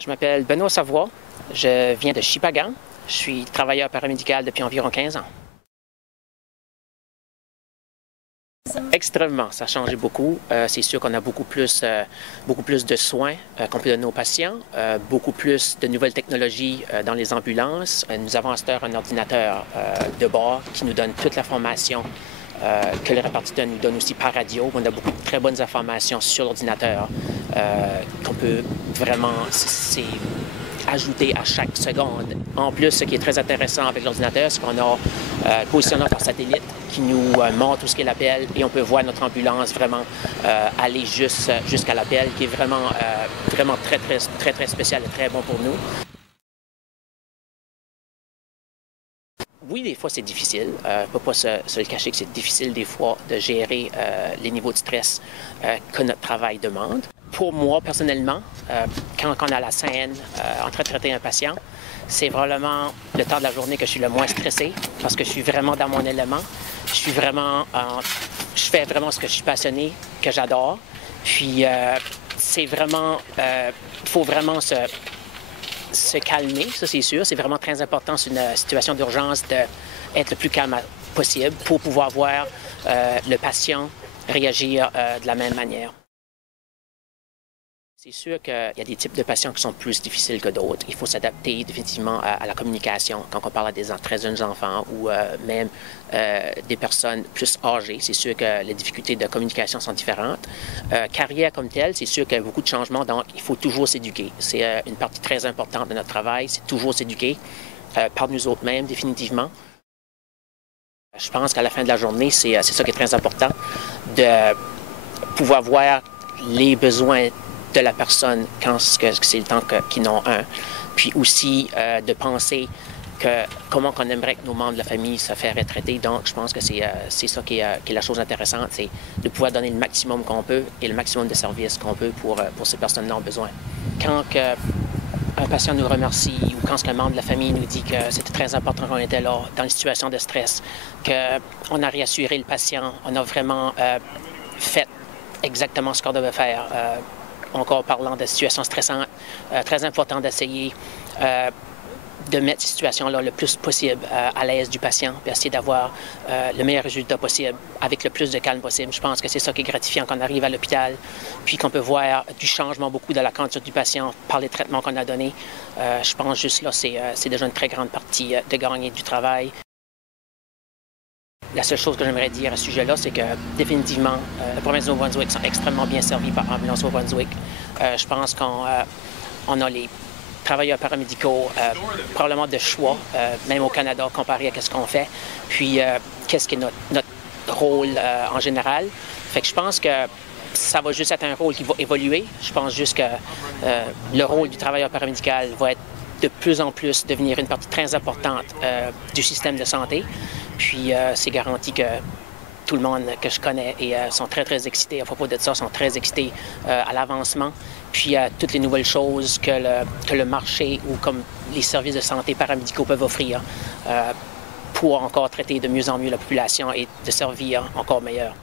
Je m'appelle Benoît Savoie, je viens de Shippagan. Je suis travailleur paramédical depuis environ 15 ans. Extrêmement, ça a changé beaucoup. C'est sûr qu'on a beaucoup plus de soins qu'on peut donner aux patients, beaucoup plus de nouvelles technologies dans les ambulances. Nous avons à cette heure un ordinateur de bord qui nous donne toute l'information que le répartiteur nous donne aussi par radio. On a beaucoup de très bonnes informations sur l'ordinateur qu'on peut vraiment ajouter à chaque seconde. En plus, ce qui est très intéressant avec l'ordinateur, c'est qu'on a le positionnement par satellite qui nous montre où ce qu'est l'appel et on peut voir notre ambulance vraiment aller jusqu'à l'appel, qui est vraiment très spécial et très bon pour nous. Oui, des fois, c'est difficile. On ne peut pas se le cacher que c'est difficile des fois de gérer les niveaux de stress que notre travail demande. Pour moi, personnellement, quand on est à la scène en train de traiter un patient, c'est vraiment le temps de la journée que je suis le moins stressé parce que je suis vraiment dans mon élément. Je fais vraiment ce que je suis passionné, que j'adore. Puis, c'est vraiment, il faut vraiment se calmer, ça c'est sûr. C'est vraiment très important sur une situation d'urgence d'être le plus calme possible pour pouvoir voir le patient réagir de la même manière. C'est sûr qu'il y a des types de patients qui sont plus difficiles que d'autres. Il faut s'adapter définitivement à la communication. Quand on parle à des très jeunes enfants ou même des personnes plus âgées, c'est sûr que les difficultés de communication sont différentes. Carrière comme telle, c'est sûr qu'il y a beaucoup de changements, donc il faut toujours s'éduquer. C'est une partie très importante de notre travail, c'est toujours s'éduquer par nous autres mêmes, définitivement. Je pense qu'à la fin de la journée, c'est ça qui est très important, de pouvoir voir les besoins de la personne quand c'est le temps qu'ils n'ont un. Puis aussi de penser comment on aimerait que nos membres de la famille se fassent retraiter. Donc, je pense que c'est ça qui est la chose intéressante, c'est de pouvoir donner le maximum qu'on peut et le maximum de services qu'on peut pour ces personnes-là ont besoin. Quand un patient nous remercie ou quand un membre de la famille nous dit que c'était très important qu'on était là dans une situation de stress, qu'on a réassuré le patient, on a vraiment fait exactement ce qu'on devait faire. Encore parlant de situations stressantes, très important d'essayer de mettre ces situations-là le plus possible à l'aise du patient, puis essayer d'avoir le meilleur résultat possible, avec le plus de calme possible. Je pense que c'est ça qui est gratifiant quand on arrive à l'hôpital, puis qu'on peut voir du changement beaucoup dans la conduite du patient par les traitements qu'on a donnés. Je pense juste là, c'est déjà une très grande partie de gagner du travail. La seule chose que j'aimerais dire à ce sujet-là, c'est que définitivement, la province du Nouveau-Brunswick sont extrêmement bien servis par Ambulance Nouveau-Brunswick. Je pense qu'on a les travailleurs paramédicaux probablement de choix, même au Canada, comparé à ce qu'on fait. Puis, qu'est-ce qui est notre rôle en général. Fait que je pense que ça va juste être un rôle qui va évoluer. Je pense juste que le rôle du travailleur paramédical va être de plus en plus devenir une partie très importante du système de santé. Puis c'est garanti que tout le monde que je connais sont très excités à propos de ça, sont très excités à l'avancement, puis à toutes les nouvelles choses que le marché ou comme les services de santé paramédicaux peuvent offrir pour encore traiter de mieux en mieux la population et de servir encore meilleur.